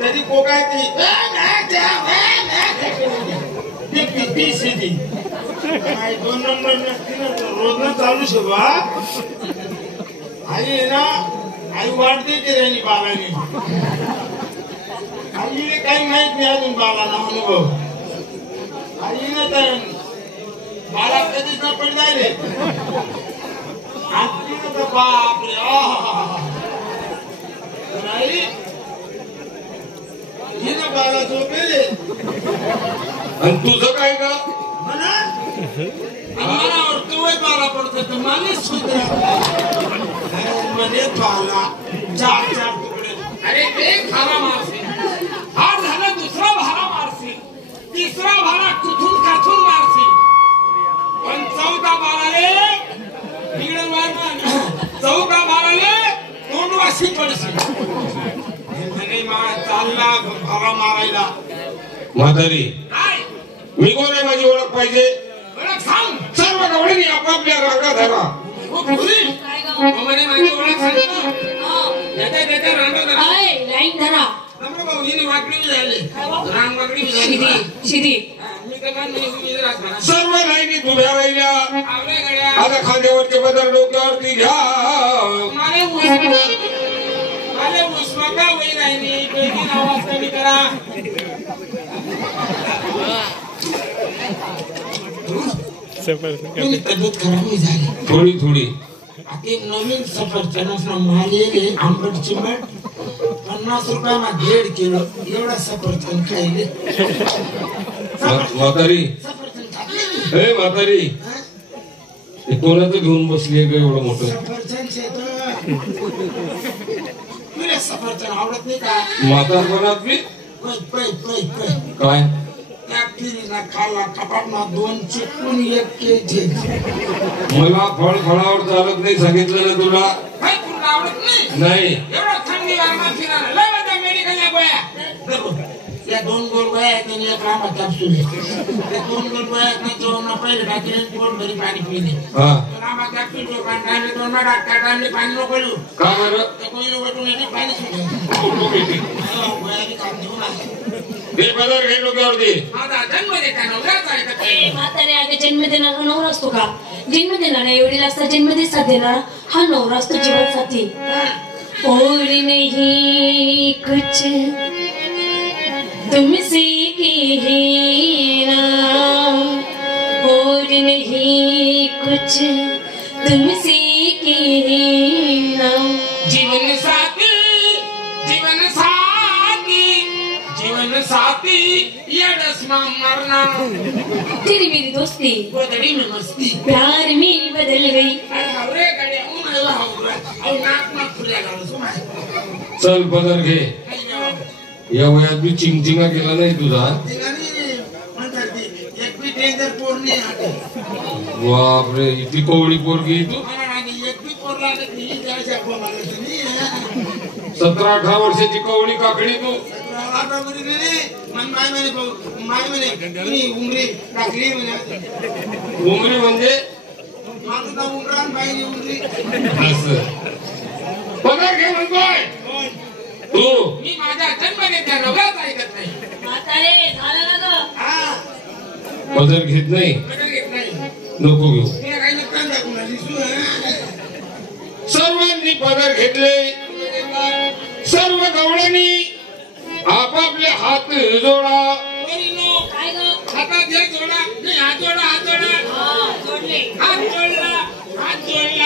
तरी कोकाय ती दोन नंबर रोज ना चालू शकवा आई ना आई वाटते की राहिली बाबाने आईने काही माहित नाही अजून बाबांना अनुभव आईने तर बाळा कधीच ना पडलाय रे आजीने तर बापरे नाही हिने बाळा झोपेले आणि तुझं काय का म्हणा मनावर तोय बाळा पडतो तर माने सुधरा मने बाळा चार चार तुकडे अरे एक भाला मारसे हा झाला दुसरा भाला मारसे तिसरा भाला कुठून काथून मारसे पण चौथा भालाले बिगडन मारणार चौथा भालाले तोंडवाशी पडशी म्हणे मा चालला भाला मारायला म्हातारी काय मी कोण आहे माझी ओळख पाहिजे ओळख सांग सर्व गवळणी आपापल्या रांगा धरा हो पुरी म्हणे माझी ओळख सांग देते रांगा धरा लाईन धरा नम्र भाऊ हिने वाकडी झाले रांग वाकडी झाली शिदी मी तर नाही राहत सर्व लाईनीत उभ्या राहिल्या आवले गड्या आता खांद्यावरचे बदल डोक्यावरती घ्या मला उस्माका वही राहिली पैकी आवाज कमी करा तब्येत खराब झाली थोडी थोडी आता नवीन सफरचंद मारलेले आंबट चिंबट 50 रुपयाला 1.5 किलो एवढा सफरचंद खायले म्हातारी सफरचंद हे म्हातारी हे कोणाचं घेऊन बसली ग एवढं मोठं सफरचंद तुला सफरचंद आवडत नाही का म्हातारपणात मी काय त्या किरीला खाल्ला कपाटना 2 चिकून 1 केजी मला फळ फळावर चालत नाही सांगितलं ना तुला काय तुला आवडत नाही एवढा थंडी वारा फिरायला लय मजा मेडिकलला गोया या 2 गोल गोया आहेत आणि एक लांब कॅप्सूल आहे त्या 2 गोल गोया आहेत ना जेवण पहिले बाकीने पोट भरी पाणी पिणे लांब कॅप्सूल जो काढायला 2 मिनिट काढायला पाणी नको पिऊ का बरं त्या कोणी वटून येते पाणी सुटलं गोयाने काम घेऊन आले ते बदल घे डोक्यावरती माझा जन्म देता नवराच आहे का म्हातारे आगे जन्म देणारा नवरा असतो का जन्म देणारा एवढीला असता जन्म देता देणारा हा नवरा असतो जीवन साथी और नहीं कुछ तुमसे कहना और नहीं कुछ तुमसे कहना जीवन साथी ये रस्मा मरना तेरी मेरी दोस्ती गोदड़ी में मस्ती प्यार में बदल गई हवरे गडे उमळला हवरा औ नाक नाक फुल्याला सुमाय चल बदल घे या वयात मी चिंगचिंगा केला नाही तुझा तिलानी म्हणतात ती एक बी डेंजर पोर नाही आटे बापरे इतकी कोवळी पोरगी तू आणि एक बी पोर लागत नाही जायच्या कोणाला तुम्ही 17-18 वर्षाची कवळी काकडी तू आता बरी नाही मन माय म्हणे तुम्ही उमरी टाकली म्हणे उमरी म्हणजे माझं नाव उमरान बाई उमरी असं पगार घे म्हणतोय तू मी माझ्या जन्मनेत्या नवराच ऐकत नाही म्हातारे झालं ना ग हा पदर घेत नाही बदल घेत नाही नको घेऊ मी काही नका दाखवू ना दिसू सर्वांनी पदर घेतले सर्व गवळणी आपापले हात जोडा काय ग हातात घे जोडा नाही हात जोडा जोडले हात जोडला